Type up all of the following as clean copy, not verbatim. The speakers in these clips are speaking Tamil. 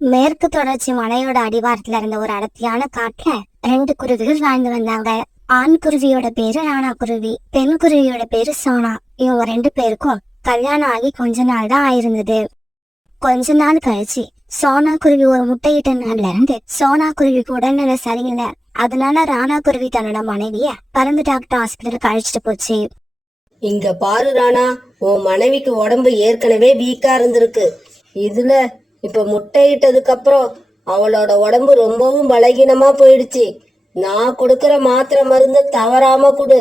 மேற்கு தொடர்ச்சி மலையோட அடிவாரத்துல இருந்த ஒரு அடர்த்தியான காட்டுல 2 குருவிகள் வாழ்ந்து வந்தாங்க. ஆண் குருவியோட பேரு ராணா குருவி, பெண் குருவியோட பேரு சோனா. இவங்க 2 பேருக்கும் கல்யாணம் ஆகி கொஞ்ச நாள் தான் ஆயிருந்தது. கொஞ்ச நாள் கழிச்சு சோனா குருவி ஒரு முட்டையிட்ட நாள்ல இருந்து சோனா குருவிக்கு உடல்நிலை சரியில்லை. அதனால ராணா குருவி தன்னோட மனைவிய பறந்து டாக்டர் ஹாஸ்பிட்டலுக்கு அழைச்சிட்டு போச்சு. இங்க பாரு ராணா, உன் மனைவிக்கு உடம்பு ஏற்கனவே வீக்கா இருந்திருக்கு. இதுல இப்ப முட்டையிட்டதுக்கு அப்புறம் அவளோட உடம்பு ரொம்பவும் பலகீனமா போயிடுச்சு. நான் கொடுக்கற மாத்திரை மருந்து தவறாம கொடு.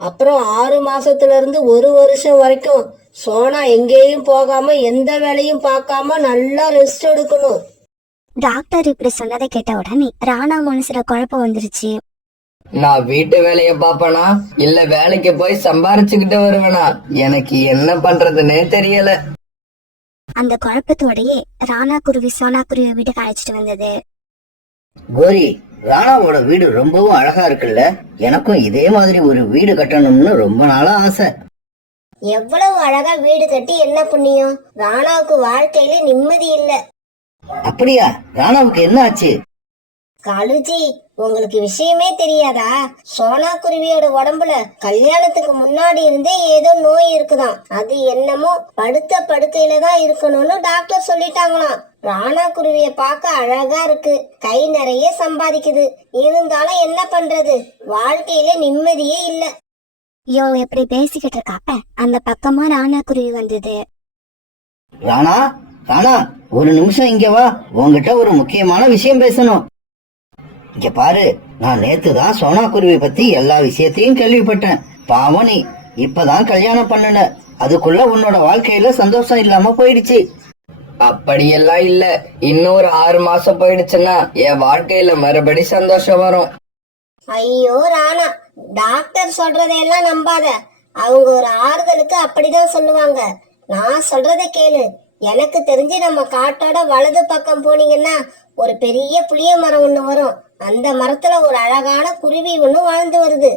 அப்புறம் 6 மாசத்துல இருந்து 1 வருஷம் வரைக்கும் சோனா எங்கேயும் போகாம எந்த வேலையும் பார்க்காம நல்லா ரெஸ்ட் எடுக்கணும். டாக்டர் இப்படி சொன்னதை கேட்ட உடனே ராணா மனசுல குழப்பம் வந்துருச்சு. நான் வீட்டு வேலைய பாப்பனா இல்ல வேலைக்கு போய் சம்பாரிச்சுக்கிட்டு வருவேனா? எனக்கு என்ன பண்றதுன்னே தெரியல. அந்த குழப்பத்தோடயே ராணா குருவி சோனா குருவி வீட்டுக்கு அழைச்சிட்டு வந்தது. கோரி, ராணாவோட வீடு ரொம்பவும் அழகா இருக்குல்ல? எனக்கும் இதே மாதிரி ஒரு வீடு கட்டணும்னு ரொம்ப நாளா ஆசை. எவ்வளவு அழகா வீடு கட்டி என்ன புண்ணியம்? ராணாவுக்கு வாழ்க்கையில நிம்மதி இல்ல. அப்படியா? ராணாவுக்கு என்ன ஆச்சு? காலுஜி, உங்களுக்கு விஷயமே தெரியாதா? சோனா குருவியோட உடம்புல கல்யாணத்துக்கு முன்னாடி இருந்தே ஏதோ நோய் இருக்குதாம். அது என்னமோ படுத்த படுக்கையில தான் இருக்கணும்னு டாக்டர் சொல்லிட்டாங்களாம். ராணா குருவிய பார்க்க அழகா இருக்கு, கை நிறைய சம்பாதிக்குது. இருந்தாலும் என்ன பண்றது, வாழ்க்கையில நிம்மதியே இல்ல. இவங்க எப்படி பேசிக்கிட்டு இருக்காப்ப அந்த பக்கமா ராணா குருவி வந்தது. ராணா, ராணா, ஒரு நிமிஷம் இங்க வா. உன்கிட்ட ஒரு முக்கியமான விஷயம் பேசணும். இங்க பாரு, நான் நேத்து தான் சோனா குருவி பத்தி எல்லா விஷயத்தையும் கேள்விப்பட்டேன். பாவம், நீ இப்பதான் கல்யாணம் பண்ணுன, அதுக்குள்ள உன்னோட வாழ்க்கையில சந்தோஷம் இல்லாம போயிடுச்சு. அப்படியெல்லாம் இல்ல. இன்னொரு 6 மாசம் போயிடுச்சுன்னா என் வாழ்க்கையில மறுபடி சந்தோஷம் வரும். ஐயோ ராணா, டாக்டர் சொல்றதையெல்லாம் நம்பாத. அவங்க ஒரு ஆறுதலுக்கு அப்படிதான் சொல்லுவாங்க. நான் சொல்றத கேளு. எனக்கு தெரிஞ்சு நம்ம காட்டோட வலது பக்கம் போனீங்கன்னா ஒரு பெரிய புளிய மரம் ஒண்ணு வரும். அந்த மரத்துல ஒரு அழகான குருவி ஒண்ணு வாழ்ந்து வருது.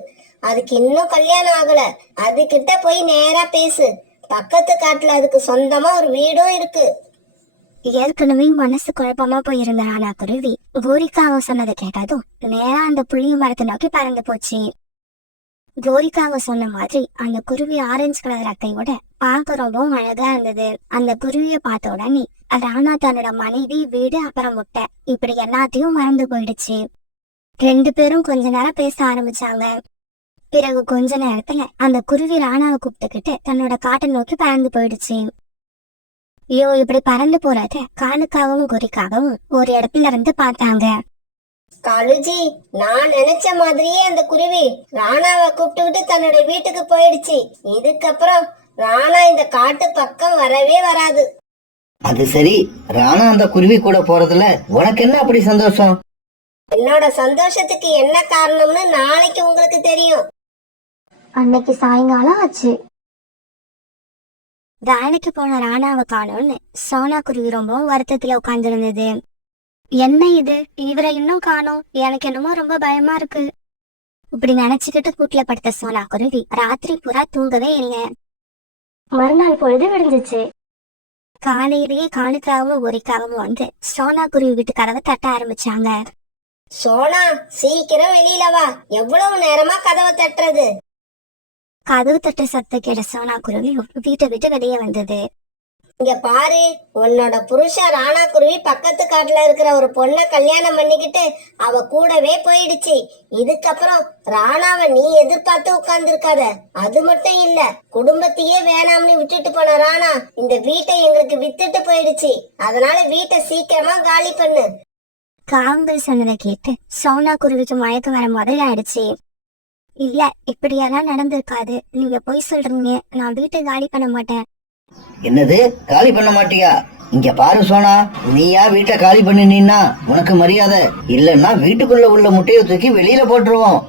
அதுக்கு இன்னும் கல்யாணம் ஆகல. அது கிட்ட போய் நேரா பேசு. பக்கத்து காட்டுல அதுக்கு சொந்தமா ஒரு வீடும் இருக்கு. ஏற்கனவே மனசு குழப்பமா போயிருந்த ராணா குருவி கோரிக்காக சொன்னதை கேட்டதும் நேரா அந்த புளிய மரத்தை நோக்கி பறந்து போச்சு. கோரிக்காக சொன்ன மாதிரி அந்த குருவி ஆரஞ்சு கலர் ரெக்கையோட பார்க்க ரொம்பவும் அழகா இருந்தது. அந்த குருவிய பார்த்த உடனே ராணா தன்னோட மனைவி, வீடு, அப்புறம் முட்டை இப்படி எல்லாத்தையும் மறந்து போயிடுச்சு. 2 பேரும் கொஞ்ச நேரம் பேச ஆரம்பிச்சாங்க. பிறகு கொஞ்ச நேரத்துல அந்த குருவி ராணாவை கூப்பிட்டுக்கிட்டு தன்னோட காட்டை நோக்கி பறந்து போயிடுச்சு. ஐயோ, இப்படி பறந்து போறத காலுக்காகவும் கோரிக்காகவும் ஒரு இடத்துல இருந்து பார்த்தாங்க. காலுஜி, நான் நினைச்ச மாதிரியே அந்த குருவி ராணாவை கூப்பிட்டுக்கிட்டு தன்னோட வீட்டுக்கு போயிடுச்சு. இதுக்கப்புறம் ராணா இந்த காட்டு பக்கம் வரவே வராது. அது சரி, ராணா அந்த குருவி கூட போறதுல உனக்கு என்ன அப்படி சந்தோஷம்? என்னோட சந்தோஷத்துக்கு என்ன காரணம்னு நாளைக்கு உங்களுக்கு தெரியும். அன்னைக்கு சாயங்காலம் ஆச்சு. வேலைக்கு போன ராணாவை காணோம்னு சோனா குருவி ரொம்ப வருத்தத்துல உட்கார்ந்து இருந்தது. என்ன இது, இவரை இன்னும் காணோம், எனக்கு என்னமோ ரொம்ப பயமா இருக்கு. இப்படி நினைச்சுக்கிட்டு கூட்டுல படுத்த சோனா குருவி ராத்திரி பூரா தூங்கவே இல்லை. மறுநாள் பொழுது விடிஞ்சிச்சு. காலையிலேயே காலுக்காகவும் ஒரிக்காகவும் வந்து சோனா குருவி வீட்டு கதவை தட்ட ஆரம்பிச்சாங்க. சோனா, சீக்கிரம் வெளியில வா. எவ்வளவு நேரமா கதவை தட்டுறது? கதவு தட்ட சத்த கேட்ட சோனா குருவி வீட்டை விட்டு வெளியே வந்தது. இங்க பாரு, உன்னோட புருஷன் ராணா குருவி பக்கத்து காட்டுல இருக்கிற ஒரு பொண்ணை கல்யாணம் பண்ணிக்கிட்டு அவ கூடவே போயிடுச்சு. இதுக்கப்புறம் ராணாவை நீ எதிர்பார்த்து உட்கார்ந்து இருக்காத. அது மட்டும் இல்ல, குடும்பத்தையே வேணாம்னு விட்டுட்டு போன ராணா இந்த வீட்டை எங்களுக்கு வித்துட்டு போயிடுச்சு. அதனால வீட்டை சீக்கிரமா காலி பண்ணு. காவல் சொன்னதை கேட்டு சோனா குருவிக்கு மயக்கம் வர முதல்ல ஆயிடுச்சு. இல்ல, இப்படியெல்லாம் நடந்திருக்காது, நீங்க பொய் சொல்றீங்க, நான் வீட்டை காலி பண்ண மாட்டேன். என்னது, காலி பண்ண மாட்டியா? இங்க பாரு சோனா, நீயா வீட்டை காலி பண்ணினா உனக்கு மரியாதை இல்லன்னா வீட்டுக்குள்ள உள்ள முட்டையை தூக்கி வெளியில போட்டுருவோம்.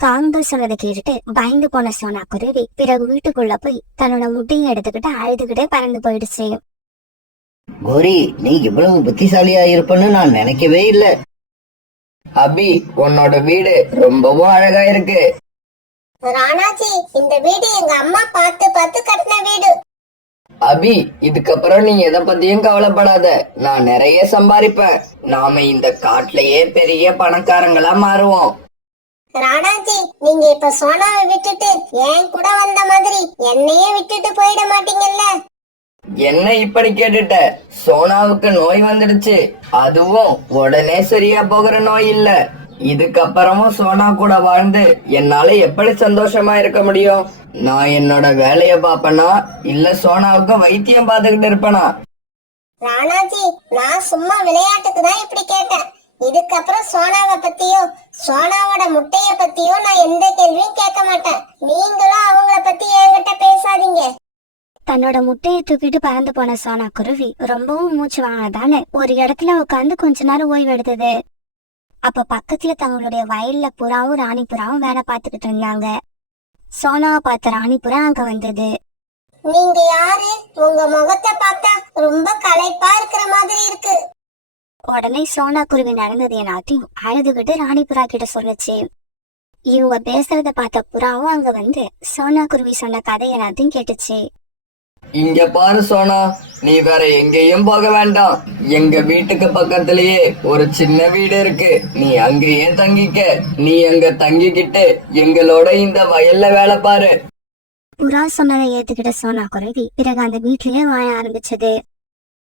காவல் சொன்னதை கேட்டுட்டு பயந்து போன சோனா குருவி பிறகு வீட்டுக்குள்ள போய் தன்னோட முட்டையை எடுத்துக்கிட்டு அழுதுகிட்டே பறந்து போயிடுச்சு. கோரி, நீ இவ்வளவு புத்திசாலியா இருப்பன்னு நான் நினைக்கவே இல்லை. அபி, உன்னோட வீடு ரொம்பவும் அழகா இருக்கு. ராணாஜி, இந்த வீடு எங்க அம்மா பார்த்து பார்த்து கட்டின வீடு. அபி, இதுக்கப்புறம் நீ எதை பத்தியும் கவலைப்படாத. நான் நிறைய சம்பாதிப்பேன். நாம இந்த காட்டுலயே பெரிய பணக்காரங்களா மாறுவோம். ராணாஜி, நீங்க இப்ப சோனாவை விட்டுட்டு ஏன் கூட வந்த மாதிரி என்னையே விட்டுட்டு போயிட மாட்டீங்கல்ல? என்ன இப்படி கேட்டுட்ட? சோனாவுக்கு நோய் வந்துடுச்சு. அதுவும் உடனே சரியா போகிற நோய் இல்ல. இதுக்கப்புறமும் சோனா கூட வாழ்ந்து என்னால எப்படி சந்தோஷமா இருக்க முடியும்? நான் என்னோட வேலைய பாப்பனா இல்ல சோனாவுக்கு வைத்தியம் பார்த்துக்கிட்டு இருப்பனா? ராணாஜி, நான் சும்மா விளையாட்டுக்கு தான் இப்படி கேட்டேன். இதுக்கப்புறம் சோனாவை பத்தியோ சோனாவோட முட்டைய பத்தியோ நான் எந்த கேள்வியும் கேட்க மாட்டேன். நீங்களும் அவங்கள பத்தி என்கிட்ட பேசாதீங்க. தன்னோட முட்டையை தூக்கிட்டு பறந்து போன சோனா குருவி ரொம்பவும் மூச்சு வாங்கினதால ஒரு இடத்துல உட்காந்து கொஞ்ச நேரம் ஓய்வு எடுத்தது. அப்ப பக்கத்துல தங்களுடைய வயல்ல புறாவும் ராணி புறாவும் வேலை பார்த்துக்கிட்டு இருந்தாங்க. சோனாவை பார்த்த ராணி புறா அங்க வந்தது. நீங்க யாரு? உங்க முகத்தை பார்த்தா ரொம்ப களைப்பா இருக்கிற மாதிரி இருக்கு. உடனே சோனா குருவி நடந்தது எல்லாத்தையும் அழுதுகிட்டு ராணி புறா கிட்ட சொல்லுச்சு. இவங்க பேசுறத பார்த்த புறாவும் அங்க வந்து சோனா குருவி சொன்ன கதை எல்லாத்தையும் கேட்டுச்சு. இங்க பாரு சோனா, நீ வேற எங்கேயும் போக வேண்டாம். எங்க வீட்டுக்கு பக்கத்திலேயே ஒரு சின்ன வீடு இருக்கு. நீ அங்கேயே தங்கிக்க. நீ அங்க தங்கிக்கிட்டு எங்களோட இந்த வயல்ல வேலை பாரு. புறா சொன்னதை ஏத்துக்கிட்ட சோனா குருவி பிறகு அந்த வீட்லயே வாழ ஆரம்பிச்சது.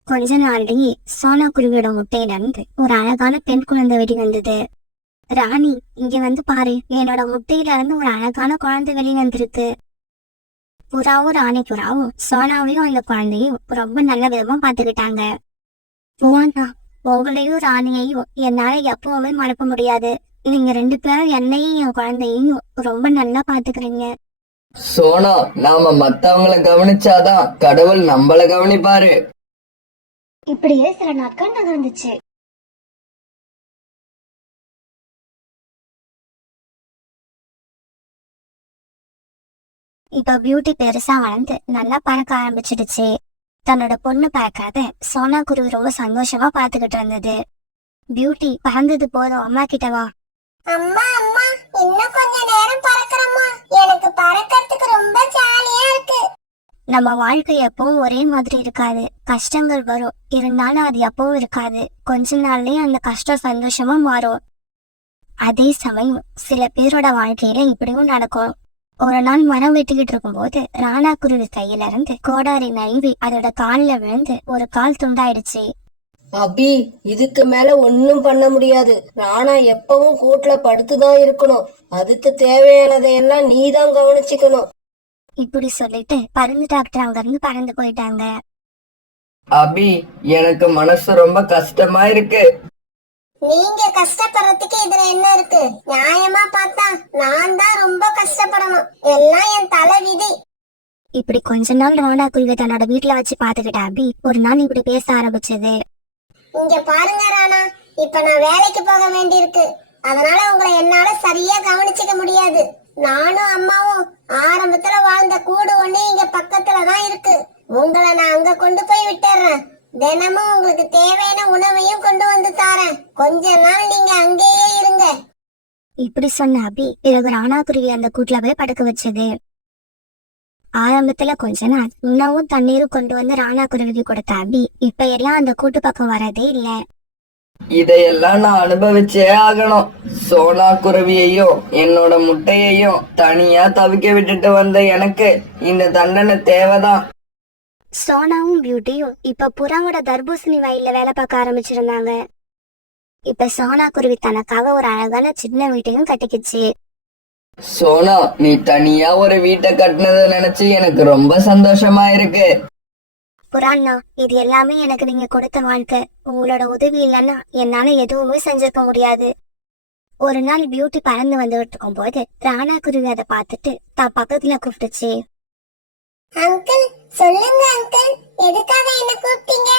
கொஞ்ச நாள்லயே சோனா குருவியோட முட்டையில இருந்து ஒரு அழகான பெண் குழந்தை வெளி வந்தது. ராணி, இங்க வந்து பாரு, என்னோட முட்டையில இருந்து ஒரு அழகான குழந்தை வெளி வந்திருக்கு. புறாவும் ராணி புறாவும் சோனாவையும் அந்த குழந்தையும் ரொம்ப நல்ல விதமா பாத்துக்கிட்டாங்க. போனா உங்களையும் ராணியையும் என்னால எப்பவுமே மறக்க முடியாது. நீங்க 2 பேரும் என்னையும் என் குழந்தையையும் ரொம்ப நல்லா பாத்துக்கிறீங்க. சோனா, நாம மத்தவங்கள கவனிச்சாதான் கடவுள் நம்மள கவனிப்பாரு. இப்படியே சில நாட்கள் நகர்ந்துச்சு. இப்ப பியூட்டி பெருசா வளர்ந்து நல்லா பறக்க ஆரம்பிச்சிடுச்சு. தன்னோட பொண்ணு பறக்காத சோனா குருவி ரொம்ப சந்தோஷமா பாத்துக்கிட்டு இருந்தது. பியூட்டி, பறந்தது போதும், அம்மா கிட்ட வா. அம்மா அம்மா, இன்னும் கொஞ்ச நேரம் பறக்கறம்மா. எனக்கு பறக்கிறதுக்கு ரொம்ப ஜாலியா இருக்கு. நம்ம வாழ்க்கை எப்பவும் ஒரே மாதிரி இருக்காது. கஷ்டங்கள் வரும், இருந்தாலும் அது எப்பவும் இருக்காது. கொஞ்ச நாள்லயே அந்த கஷ்டம் சந்தோஷமா மாறும். அதே சமயம் சில பேரோட வாழ்க்கையில இப்படியும் நடக்கும். ஒரு நாள் மரம் வெட்டிக்கிட்டு இருக்கும் போது ராணா குருவி கையில இருந்து கோடாரி நழுவி அதோட கால்ல விழுந்து ஒரு கால் துண்டாயிடுச்சு. அபி, இதுக்கு மேல ஒன்னும் பண்ண முடியாது. ராணா எப்பவும் கூட்டுல படுத்துதான் இருக்கணும். அதுக்கு தேவையானதையெல்லாம் நீதான் கவனிச்சுக்கணும். இப்படி சொல்லிட்டு பருந்து டாக்டர் அங்க இருந்து பறந்து போயிட்டாங்க. அபி, எனக்கு மனசு ரொம்ப கஷ்டமா இருக்கு. நீங்க கஷ்டப்படுறதுக்கு இதுல என்ன இருக்கு? நியாயமா பார்த்தா நான் தான் ரொம்ப கஷ்டப்படணும். எல்லாம் என் தலை விதி. இப்படி கொஞ்ச நாள் ராணா குருவி தன்னோட வீட்டுல வச்சு பாத்துக்கிட்ட அபி ஒரு நாள் இப்படி பேச ஆரம்பிச்சது. இங்க பாருங்க ராணா, இப்ப நான் வேலைக்கு போக வேண்டியிருக்கு. அதனால உங்களை என்னால சரியா கவனிச்சுக்க முடியாது. நானும் அம்மாவும் ஆரம்பத்துல வாழ்ந்த கூடு ஒண்ணு இங்க பக்கத்துலதான் இருக்கு. உங்களை நான் அங்க கொண்டு போய் விட்டுறேன். தினமும் உங்களுக்கு தேவையான உணவையும் கொண்டு வந்து தாரேன். கொஞ்ச நாள் நீங்க அங்கேயே இருங்க. இப்படி சொன்ன அபி பிறகு ராணா குருவி அந்த கூட்டுல போய் படுக்க வச்சது. ஆரம்பத்துல கொஞ்ச நாள் உணவும் தண்ணீரும் கொண்டு வந்து ராணா குருவிக்கு கொடுத்த அபி இப்ப எல்லாம் அந்த கூட்டு பக்கம் வரதே இல்ல. இதையெல்லாம் நான் அனுபவிச்சே ஆகணும். சோனா குருவியையும் என்னோட முட்டையையும் தனியா தவிக்க விட்டுட்டு வந்த எனக்கு இந்த தண்டனை தேவைதான். சோனாவும் பியூட்டியும் இப்ப புறாவோட தர்பூசணி வயல்ல வேலை பார்க்க ஆரம்பிச்சிருந்தாங்க. இப்ப சோனா குருவி தனக்காக ஒரு அழகான சின்ன வீட்டையும் கட்டிக்கிச்சு. சோனா, நீ தனியா ஒரு வீட்டை கட்டினதை நினைச்சு எனக்கு ரொம்ப சந்தோஷமா இருக்கு. புறாண்ணா, இது எல்லாமே எனக்கு நீங்க கொடுத்த வாழ்க்கை. உங்களோட உதவி இல்லைன்னா என்னால எதுவுமே செஞ்சிருக்க முடியாது. ஒரு நாள் பியூட்டி பறந்து வந்துட்டு இருக்கும் போது ராணா குருவி அதை பார்த்துட்டு தான் பக்கத்துல கூப்பிட்டுச்சு. அங்கிள், சொல்லுங்க அங்கிள், எதுக்காக என்ன கூப்பிட்டீங்க?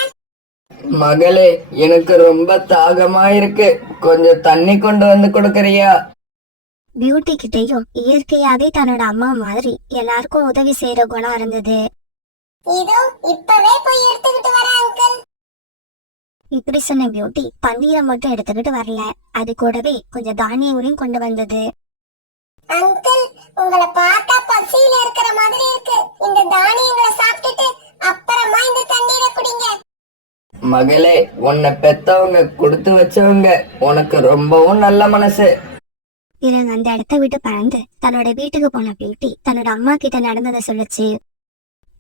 மகளே, எனக்கு ரொம்ப தாகமா இருக்கு. கொஞ்சம் தண்ணி கொண்டு வந்து கொடுக்கறியா? பியூட்டி கிட்டையும் இயற்கையாவே தன்னோட அம்மா மாதிரி எல்லாருக்கும் உதவி செய்யற குணம் இருந்தது. இதோ இப்பவே போய் எடுத்துக்கிட்டு வரேன் அங்கிள். இப்படி சொன்ன பியூட்டி பன்னீரை மட்டும் எடுத்துக்கிட்டு வரல, அது கூடவே கொஞ்சம் தானியங்களையும் கொண்டு வந்தது. அங்கிள், உங்களை பார்த்தா பசியில இருக்கிற மாதிரி இருக்கு. இந்த தானியங்களை சாப்பிட்டுட்டு அப்புறமா இந்த தண்ணீரை குடிங்க. மகளே, உன்னை பெத்தவங்க கொடுத்து வச்சவங்க, உனக்கு ரொம்பவும் நல்ல மனசு. பிறகு அந்த இடத்த விட்டு பறந்து தன்னோட வீட்டுக்கு போன பியூட்டி தன்னோட அம்மா கிட்ட நடந்ததை சொல்லுச்சு.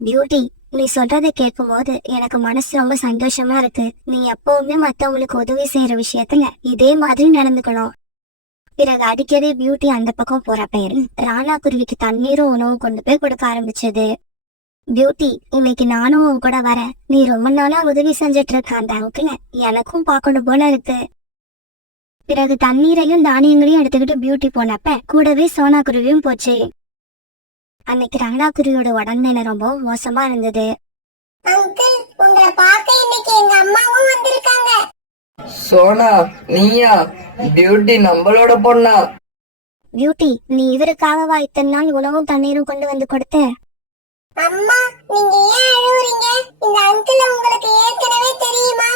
பியூட்டி, நீ சொல்றதை கேட்கும் போது எனக்கு மனசு ரொம்ப சந்தோஷமா இருக்கு. நீ எப்பவுமே மத்தவங்களுக்கு உதவி செய்யற விஷயத்துல இதே மாதிரி நடந்துக்கணும். பிறகு அடிக்கடி பியூட்டி அந்த பக்கம் போறப்ப ராணா குருவிக்கு தண்ணீரும் உணவும் கொண்டு போய் கொடுக்க ஆரம்பிச்சது. பியூட்டி, இன்னைக்கு நானும் உன் கூட வரேன். நீ ரொம்ப நாளா உதவி செஞ்சுட்டு இருக்க அந்த அங்கிள எனக்கும் பார்க்கணும் போல இருக்கு. பிறகு தண்ணீரையும் தானியங்களையும் எடுத்துக்கிட்டு பியூட்டி போனப்ப கூடவே சோனா குருவியும் போச்சு. அன்னைக்கு ராணா குருவியோட உடல்நிலை ரொம்ப மோசமா இருந்தது. அங்கிள், உங்களை பார்க்க இன்னைக்கு எங்க அம்மாவும் வந்திருக்காங்க. சோனா, நீயா? பியூட்டி நம்மளோட பொண்ணா? பியூட்டி, நீ இவருக்காகவா இத்தனை நாள் உணவும் தண்ணீரும் கொண்டு வந்து கொடுத்த? அம்மா, நீங்க ஏன் அழுவுறீங்க? இந்த அங்கிள் உங்களுக்கு ஏற்கனவே தெரியுமா?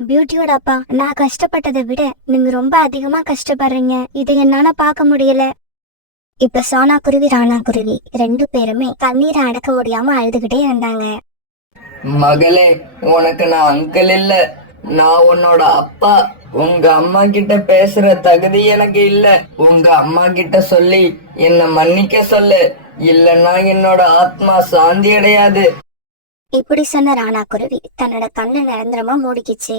பியூட்டியோட அப்பா, நான் கஷ்டப்பட்டதை விட நீங்க ரொம்ப அதிகமா கஷ்டப்படுறீங்க. இதை என்னால பார்க்க முடியல. இப்ப சோனா குருவி ராணா குருவி 2 பேருமே கண்ணீரை அடக்க முடியாம அழுதுகிட்டே இருந்தாங்க. மகளே, உனக்கு நான் அங்கிள் இல்ல, நான் உன்னோட அப்பா. உங்க அம்மா கிட்ட பேசுற தகுதி எனக்கு இல்ல. உங்க அம்மா கிட்ட சொல்லி என்ன மன்னிக்க சொல்லு, இல்லன்னா என்னோட ஆத்மா சாந்தி அடையாது. இப்படி சொன்ன ராணா குருவி தன்னோட கண்ணை நிரந்தரமா மூடிக்கிச்சு.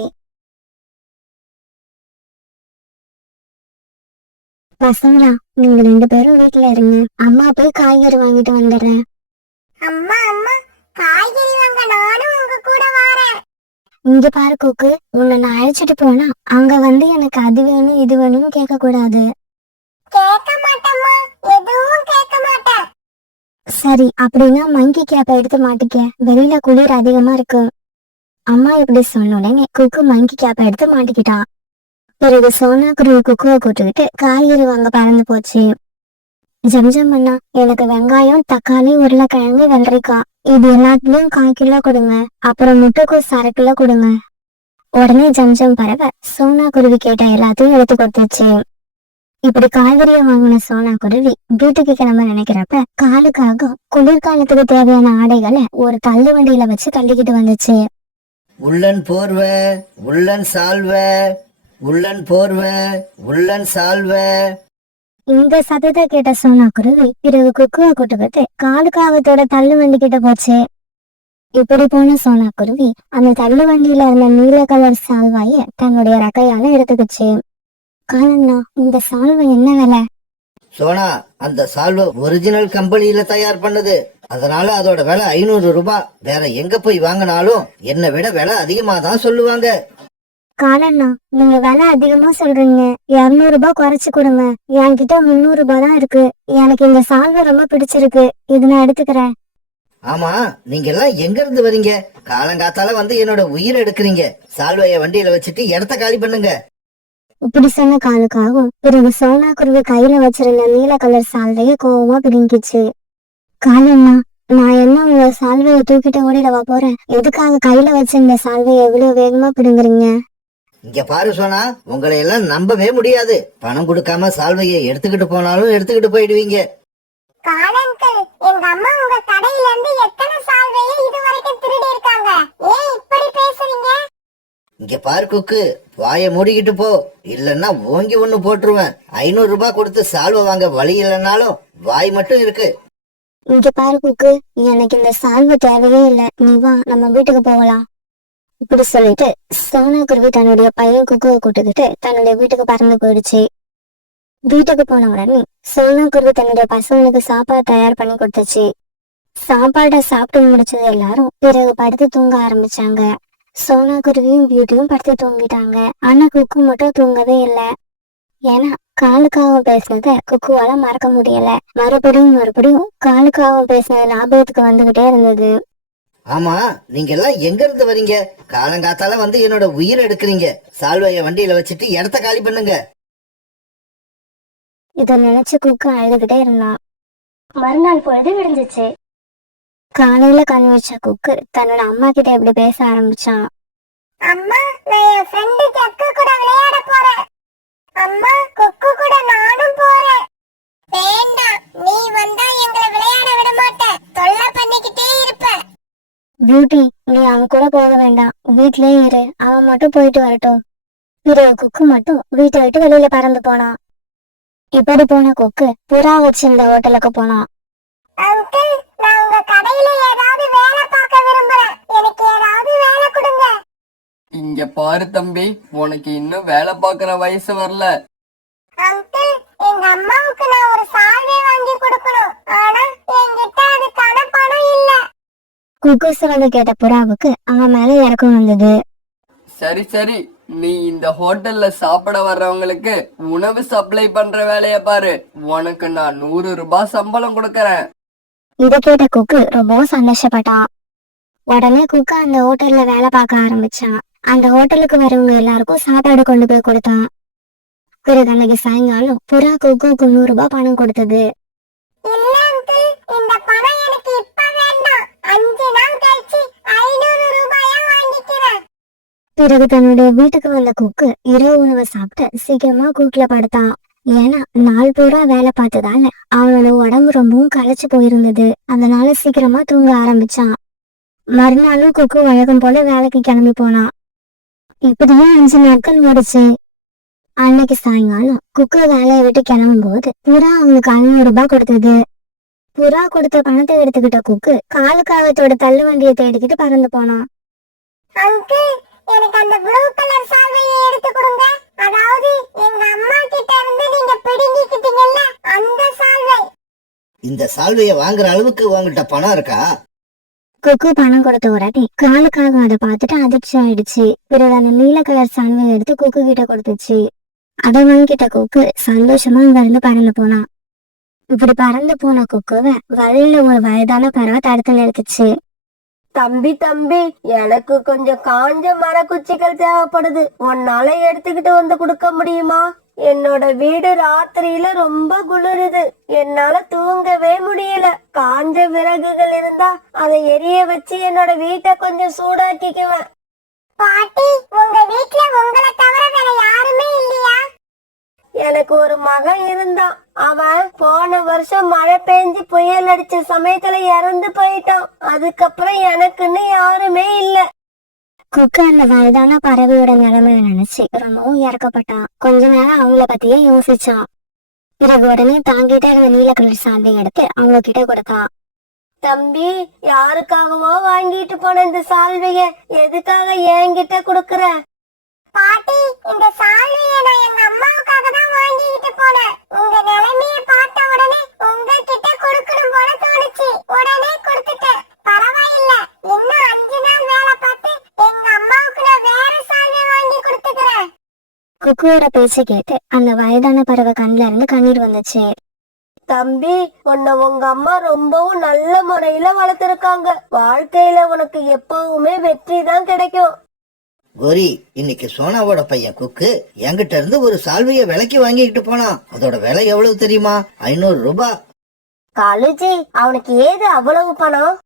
பசங்களா, நீங்க 2 பேரும் வீட்டுல இருங்க. அம்மா போய் காய்கறி வாங்கிட்டு வந்துடுறேன். அம்மா, அம்மா, காய்கறி வாங்க நானும் உங்க கூட வரேன். இங்க பாரு கூக்கு, உன்னை நான் அழைச்சிட்டு போனா அங்க வந்து எனக்கு அது வேணும் இது வேணும்னு கேட்க கூடாது. கேட்க மாட்டேம்மா, எதுவும் கேட்க மாட்டேன். சரி, அப்படின்னா மங்கி கேப்பை எடுத்து மாட்டிக்க. வெளியில குளிர் அதிகமா இருக்கு. அம்மா இப்படி சொன்ன உடனே குக்கு மங்கி கேப்பை எடுத்து மாட்டிக்கிட்டான். பிறகு சோனா குருவி குக்குவை கூட்டுக்கிட்டு காய்கறி வாங்க பறந்து போச்சு. ஜம்ஜம் அண்ணா, எனக்கு வெங்காயம், தக்காளி, உருளைக்கிழங்கு, வெள்ளரிக்காய் இது எல்லாத்துலயும் 1/4 கிலோ கொடுங்க. அப்புறம் முட்டைக்கோஸ் 1/2 கிலோ கொடுங்க. உடனே ஜம்ஜம் பறவை சோனா குருவி கேட்ட எல்லாத்தையும் எடுத்து கொடுத்துச்சு. இப்படி காய்கறியை வாங்கின சோனா குருவி வீட்டுக்கு கிளம்ப நினைக்கிறப்ப காலுக்காக குளிர்காலத்துக்கு தேவையான ஆடைகளை ஒரு தள்ளு வண்டியில வச்சு தள்ளிக்கிட்டு வந்துச்சு. உள்ளன் போர்வை, உள்ளன் சால்வை, உள்ளன் போர்வை, உள்ளன் சால்வை. இந்த சத்தத்தை கேட்ட சோனா குருவி பிறகு குக்குவை கூட்டுக்கிட்டு காலுக்காகத்தோட தள்ளு வண்டி கிட்ட போச்சு. இப்படி போன சோனா குருவி அந்த தள்ளு வண்டியில இருந்த நீல கலர் சால்வாய தன்னுடைய ரக்கையால எடுத்துக்கிச்சு. காலண்ணா, இந்த சால்வை என்ன விலை? சோனா, அந்த சால்வை ஒரிஜினல் கம்பெனியில தயார் பண்ணது. அதனால அதோட விலை 500 ரூபாய். வேற எங்க போய் வாங்கினாலும் என்னை விட விலை அதிகமா தான் சொல்லுவாங்க. காலண்ணா, நீங்க விலை அதிகமா சொல்றீங்க. 200 ரூபாய் குறைச்சு கொடுங்க. என்கிட்ட 300 ரூபாய் தான் இருக்கு. எனக்கு இந்த சால்வை ரொம்ப பிடிச்சிருக்கு. இது நான் எடுத்துக்கிறேன். ஆமா, நீங்க எல்லாம் எங்க இருந்து வரீங்க? காலங்காத்தால வந்து என்னோட உயிரை எடுக்கிறீங்க. சால்வைய வண்டியில வச்சுட்டு இடத்த காலி பண்ணுங்க. இப்படி சொன்ன காலுக்காகவும் பிறகு சோனா குருவி கையில வச்சிருந்த நீல கலர் சால்வைய கோவமா பிடுங்கிச்சு. காலண்ணா, நான் என்ன உங்க சால்வைய தூக்கிட்டு ஓடிடவா போறேன்? எதுக்காக கையில வச்சிருந்த சால்வைய எவ்வளவு வேகமா பிடுங்குறீங்க? இங்க பாரு சோனா, உங்களை எல்லாம் நம்பவே முடியாது. பணம் கொடுக்காம சால்வையை எடுத்துக்கிட்டு போனாலும் எடுத்துக்கிட்டு போயிடுவீங்க. காலங்கள், எங்க அம்மா உங்க கடையில இருந்து எத்தனை சால்வையை இதுவரைக்கும் திருடி இருக்காங்க. ஏன் இப்படி பேசுறீங்க? இங்க பாரு குக்கு, வாயை மூடிக்கிட்டு போ, இல்லன்னா ஓங்கி ஒண்ணு போட்டுருவேன். 500 ரூபாய் கொடுத்து சால்வை வாங்க வழி இல்லைன்னாலும் வாய் மட்டும் இருக்கு. இங்க பாரு குக்கு, எனக்கு இந்த சால்வை தேவையே இல்ல. நீ வா, நம்ம வீட்டுக்கு போகலாம். இப்படி சொல்லிட்டு சோனா குருவி தன்னுடைய பையன் குக்குவை கூட்டுக்கிட்டு தன்னுடைய வீட்டுக்கு பறந்து போயிடுச்சு. வீட்டுக்கு போன உடனே சோனா குருவி தன்னுடைய பசங்களுக்கு சாப்பாடு தயார் பண்ணி கொடுத்துச்சு. சாப்பாடை சாப்பிட்டு முடிச்சது எல்லாரும் பிறகு படுத்து தூங்க ஆரம்பிச்சாங்க. சோனா குருவியும் பியூட்டியும் படுத்து தூங்கிட்டாங்க. ஆனா குக்கு மட்டும் தூங்கவே இல்லை. ஏன்னா காலுக்காக பேசினத குக்குவால மறக்க முடியல. மறுபடியும் காலுக்காக பேசினது ஞாபகத்துக்கு வந்துகிட்டே இருந்தது. ஆமா, நீங்க எல்லாம் எங்க இருந்து வரீங்க? காலங்காத்தால வந்து என்னோட உயிரை எடுக்கிறீங்க. சால்வைய வண்டியில வச்சுட்டு இடத்த காலி பண்ணுங்க. இத நினைச்சு குக்கு அழுதுகிட்டே இருந்தான். மறுநாள் பொழுது விடிஞ்சிச்சு. காலையில கண் வச்ச குக்கு தன்னோட அம்மா கிட்ட எப்படி பேச ஆரம்பிச்சான். அம்மா, நான் என் ஃப்ரெண்டு ஜக்கு கூட விளையாட போறேன். அம்மா, கொக்கு கூட நானும் போறேன். வேண்டாம், நீ வந்தா எங்களை விளையாட விட மாட்ட. தொல்லை பண்ணிக்கிட்டே இருப்ப. பியூட்டி, நீ அவன் கூட போக வேண்டாம், வீட்லயே இரு, அவன் மட்டும் போயிட்டு வரட்டும். பிறகு குக்கு மட்டும் வீட்டை விட்டு வெளியில பறந்து போனான். இப்படி போன குக்கு புறா வச்சிருந்த ஹோட்டலுக்கு போனான். அங்கிள், நான் உங்க கடையில ஏதாவது வேலை பார்க்க விரும்புறேன். எனக்கு ஏதாவது வேலை கொடுங்க. இங்க பாரு தம்பி, உனக்கு இன்னும் வேலை பார்க்கற வயசு வரல. அங்கிள், எங்க அம்மாவுக்கு நான் ஒரு சால்வை வாங்கி கொடுக்கணும். ஆனா என்கிட்ட அதுக்கான பணம் இல்ல. குக்கு சொல்ல கேட்ட புறாவுக்கு அவன் மேல இறக்கம் வந்தது. சரி சரி, நீ இந்த ஹோட்டல்ல சாப்பிட வர்றவங்களுக்கு உணவு சப்ளை பண்ற வேலைய பாரு. உனக்கு நான் 100 ரூபாய் சம்பளம் கொடுக்கறேன். இத கேட்ட குக்கு ரொம்பவும் சந்தோஷப்பட்டான். உடனே குக்கு அந்த ஹோட்டல்ல வேலை பார்க்க ஆரம்பிச்சான். அந்த ஹோட்டலுக்கு வரவங்க எல்லாருக்கும் சாப்பாடு கொண்டு போய் கொடுத்தான். பிறகு அன்னைக்கு சாயங்காலம் புறா குக்குக்கு 100 ரூபாய் பணம் கொடுத்தது. இல்ல அங்கிள், இந்த பணம் எனக்கு இப்ப வேண்டாம். 5 நாள் கழிச்சு 500 ரூபாயா வாங்கிக்கிறேன். பிறகு தன்னுடைய வீட்டுக்கு வந்த குக்கு இரவு உணவை சாப்பிட்டு சீக்கிரமா கூட்டுல படுத்தான். ஏன்னா நாள் பூரா வேலை பார்த்ததால அவனோட உடம்பு ரொம்பவும் களைச்சு போயிருந்தது. அதனால சீக்கிரமா தூங்க ஆரம்பிச்சான். மறுநாளும் குக்கு வழக்கம் போல வேலைக்கு கிளம்பி போனான். இப்படியே 5 நாட்கள் ஓடுச்சு. அன்னைக்கு சாயங்காலம் குக்கு வேலையை விட்டு கிளம்பும் போது புறா அவனுக்கு 500 ரூபாய் கொடுத்தது. புறா கொடுத்த பணத்தை எடுத்துக்கிட்ட குக்கு காலுக்காகத்தோட தள்ளு வண்டியை தேடிக்கிட்டு பறந்து போனான். அங்கிள், எனக்கு அந்த ப்ளூ கலர் சால்வையை எடுத்து கொடுங்க. அதாவது எங்க அம்மா கிட்ட இருந்து நீங்க பிடுங்கிக்கிட்டீங்கல்ல, அந்த சால்வை. இந்த சால்வைய வாங்குற அளவுக்கு உங்ககிட்ட பணம் இருக்கா? குக்கு பணம் கொடுத்த உடனே காலுக்காக அதை பார்த்துட்டு அதிர்ச்சி ஆயிடுச்சு. பிறகு அந்த நீல கலர் சால்வையை எடுத்து குக்கு கிட்ட கொடுத்துச்சு. அதை வாங்கிட்ட குக்கு சந்தோஷமா அங்க இருந்து பறந்து போனான். இப்படி பறந்து போன குக்குவை வழியில ஒரு வயதான பறவை தடுத்து நிறுத்துச்சு. தம்பி தம்பி, எனக்கு கொஞ்சம் காஞ்ச மரக்குச்சிகள் தேவைப்படுது. உன்னால எடுத்துக்கிட்டு வந்து கொடுக்க முடியுமா? என்னோட வீடு ராத்திரியில ரொம்ப குளிருது. என்னால தூங்கவே முடியல. காஞ்ச விறகுகள் இருந்தா அதை எரிய வச்சு என்னோட வீட்டை கொஞ்சம் சூடாக்கிக்குவேன். பாட்டி, உங்க வீட்ல உங்களை தவிர வேற யாருமே இல்லையா? எனக்கு ஒரு மகன் இருந்தான். அவன் போன வருஷம் மழை பெஞ்சு புயல் அடிச்ச சமயத்துல இறந்து போயிட்டான். அதுக்கப்புறம் எனக்குன்னு யாருமே இல்ல. குக்கு அந்த வயதான பறவையோட நிலைமையை நினைச்சு ரொம்பவும் இறக்கப்பட்டான். கொஞ்ச நேரம் அவங்கள பத்தியே யோசிச்சான். பிறகு உடனே தாங்கிட்ட இருந்த நீல கலர் சால்வை எடுத்து அவங்க கிட்ட கொடுத்தான். தம்பி, யாருக்காகவோ வாங்கிட்டு போன இந்த சால்வைய எதுக்காக என்கிட்ட கொடுக்கற? பாட்டி, இந்த சால்வையை நான் எங்க அம்மாவுக்காக தான் வாங்கிட்டு போனேன். உங்க நிலைமையை பார்த்த உடனே உங்ககிட்ட கொடுக்கணும் போல தோணுச்சு. உடனே கொடுத்துட்டேன். பரவாயில்ல, இன்னும் 5 நாள் வேலை பார்த்து எங்க அம்மாவுக்கு நான் வேற சால்வை வாங்கி கொடுத்துக்கிறேன். குக்குவோட பேச்சை கேட்டு அந்த வயதான பறவை கண்ணுல இருந்து கண்ணீர் வந்துச்சு. தம்பி, உன்னை உங்க அம்மா ரொம்பவும் நல்ல முறையில வளர்த்திருக்காங்க. வாழ்க்கையில உனக்கு எப்பவுமே வெற்றி தான் கிடைக்கும். கோரி, இன்னைக்கு சோனாவோட பையன் குக்கு என்கிட்ட இருந்து ஒரு சால்வைய விலைக்கு வாங்கிக்கிட்டு போனான். அதோட விலை எவ்வளவு தெரியுமா? 500 ரூபாய். காலுஜி, அவனுக்கு ஏது அவ்வளவு பணம்?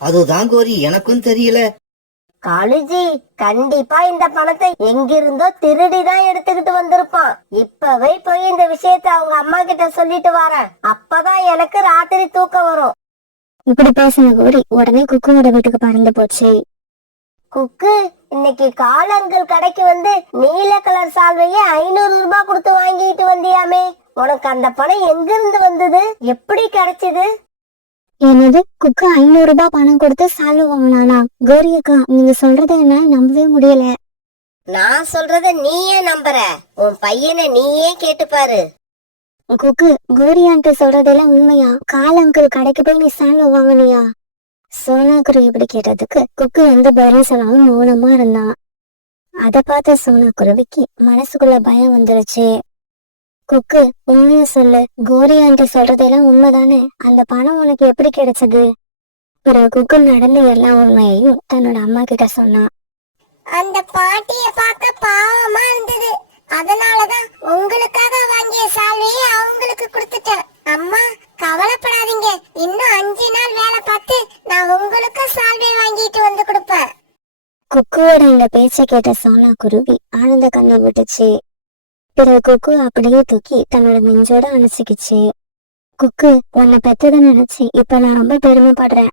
அதுதான் கோரி, எனக்கும் தெரியல. காலுஜி, கண்டிப்பா இந்த பணத்தை எங்கிருந்தோ திருடிதான் எடுத்துக்கிட்டு வந்திருப்பான். இப்பவே போய் இந்த விஷயத்தை அவங்க அம்மா கிட்ட சொல்லிட்டு வரேன். அப்பதான் எனக்கு ராத்திரி தூக்கம் வரும். இப்படி பேசின கோரி உடனே குக்குவோட வீட்டுக்கு பறந்து போச்சு. குக்கு, இன்னைக்கு காலங்கள் கடைக்கு வந்து நீல கலர் சால்வையை 500 ரூபாய் கொடுத்து வாங்கிட்டு வந்தியாமே, உனக்கு அந்த பணம் எங்க இருந்து வந்தது? எப்படி கிடைச்சது? என்னது, குக்கு 500 ரூபாய் பணம் கொடுத்து சால்வை வாங்கினானா? கோரி அக்கா, நீங்க சொல்றதை என்னால நம்பவே முடியல. நான் சொல்றத நீயே நம்புற? உன் பையனை நீயே கேட்டு பாரு. குக்கு, கோரி ஆண்டி சொல்றதெல்லாம் உண்மையா? கால் அங்கிள் கடைக்கு போய் நீ சால்வை வாங்கினியா? சோனாக்குரு இப்படி கேட்டதுக்கு குக்கு எந்த பதிலும் சொல்லாம மௌனமா இருந்தான். அத பார்த்த சோனாக்குருவிக்கு மனசுக்குள்ள பயம் வந்துருச்சு. குக்கு, உண்மைய சொல்லு, கோரி ஆண்டி சொல்றதெல்லாம் உண்மைதானே? அந்த பணம் உனக்கு எப்படி கிடைச்சது? பிறகு குக்கு நடந்த எல்லா உண்மையையும் தன்னோட அம்மா கிட்ட சொன்னான். அந்த பாட்டிய பார்க்க பாவமா இருந்தது. அதனாலதான் உங்களுக்காக வாங்கிய சால்வையை அவங்களுக்கு கொடுத்துட்டேன். அம்மா, கவலைப்படாதீங்க. இன்னும் 5 நாள் வேலை பார்த்து நான் உங்களுக்கு சால்வை வாங்கிட்டு வந்து கொடுப்பேன். குக்குவோட இந்த பேச்சை கேட்ட சோனாக்குருவி ஆனந்த கண்ணை விட்டுச்சு. பிறகு குக்கு அப்படியே தூக்கி தன்னோட நெஞ்சோட அணைச்சிக்கிச்சு. குக்கு, உன்னை பெத்ததை நினைச்சு இப்ப நான் ரொம்ப பெருமைப்படுறேன்.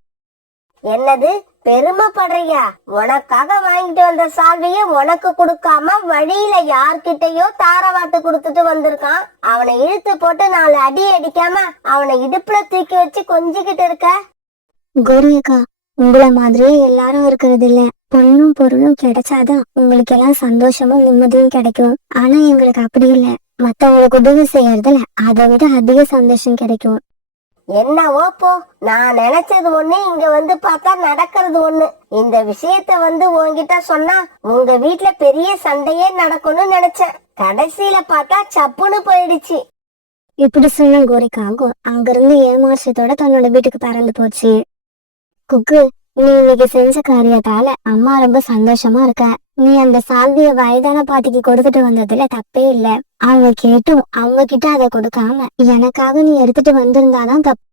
என்னது, பெருமைப்படுறியா? உனக்காக வாங்கிட்டு வந்த சால்வைய உனக்கு கொடுக்காம வழியில யார்கிட்டயோ தாரவாட்டு கொடுத்துட்டு வந்திருக்கான். அவனை இழுத்து போட்டு 4 அடி அடிக்காம அவனை இடுப்புல தூக்கி வச்சு கொஞ்சிக்கிட்டு இருக்க. கௌரி அக்கா, உங்களை மாதிரியே எல்லாரும் இருக்கிறது இல்ல. பொண்ணும் பொருளும் கிடைச்சாதான் உங்களுக்கு எல்லாம் சந்தோஷமும் நிம்மதியும் கிடைக்கும். ஆனா எங்களுக்கு அப்படி இல்ல. மத்தவங்களுக்கு உதவி செய்யறதுல அதை விட அதிக சந்தோஷம் கிடைக்கும். என்னவோ போ, நான் நினைச்சது ஒண்ணு, இங்க வந்து பார்த்தா நடக்கிறது ஒண்ணு. இந்த விஷயத்த உன்கிட்ட சொன்னா உங்க வீட்ல பெரிய சண்டையே நடக்கும்னு நினைச்சேன். கடைசியில பார்த்தா சப்புன்னு போயிடுச்சு. இப்படி சொன்ன கோரிக்காகும் அங்கிருந்து ஏமாற்றத்தோட தன்னோட வீட்டுக்கு பறந்து போச்சு. குக்கு, நீ இன்னைக்கு செஞ்ச காரியத்தால அம்மா ரொம்ப சந்தோஷமா இருக்க. நீ அந்த சால்விய வயதான பாட்டிக்கு கொடுத்துட்டு வந்ததுல தப்பே இல்ல. அவங்க கேட்டும் அவங்க கிட்ட அதை கொடுக்காம எனக்காக நீ எடுத்துட்டு வந்திருந்தாதான் தப்பு.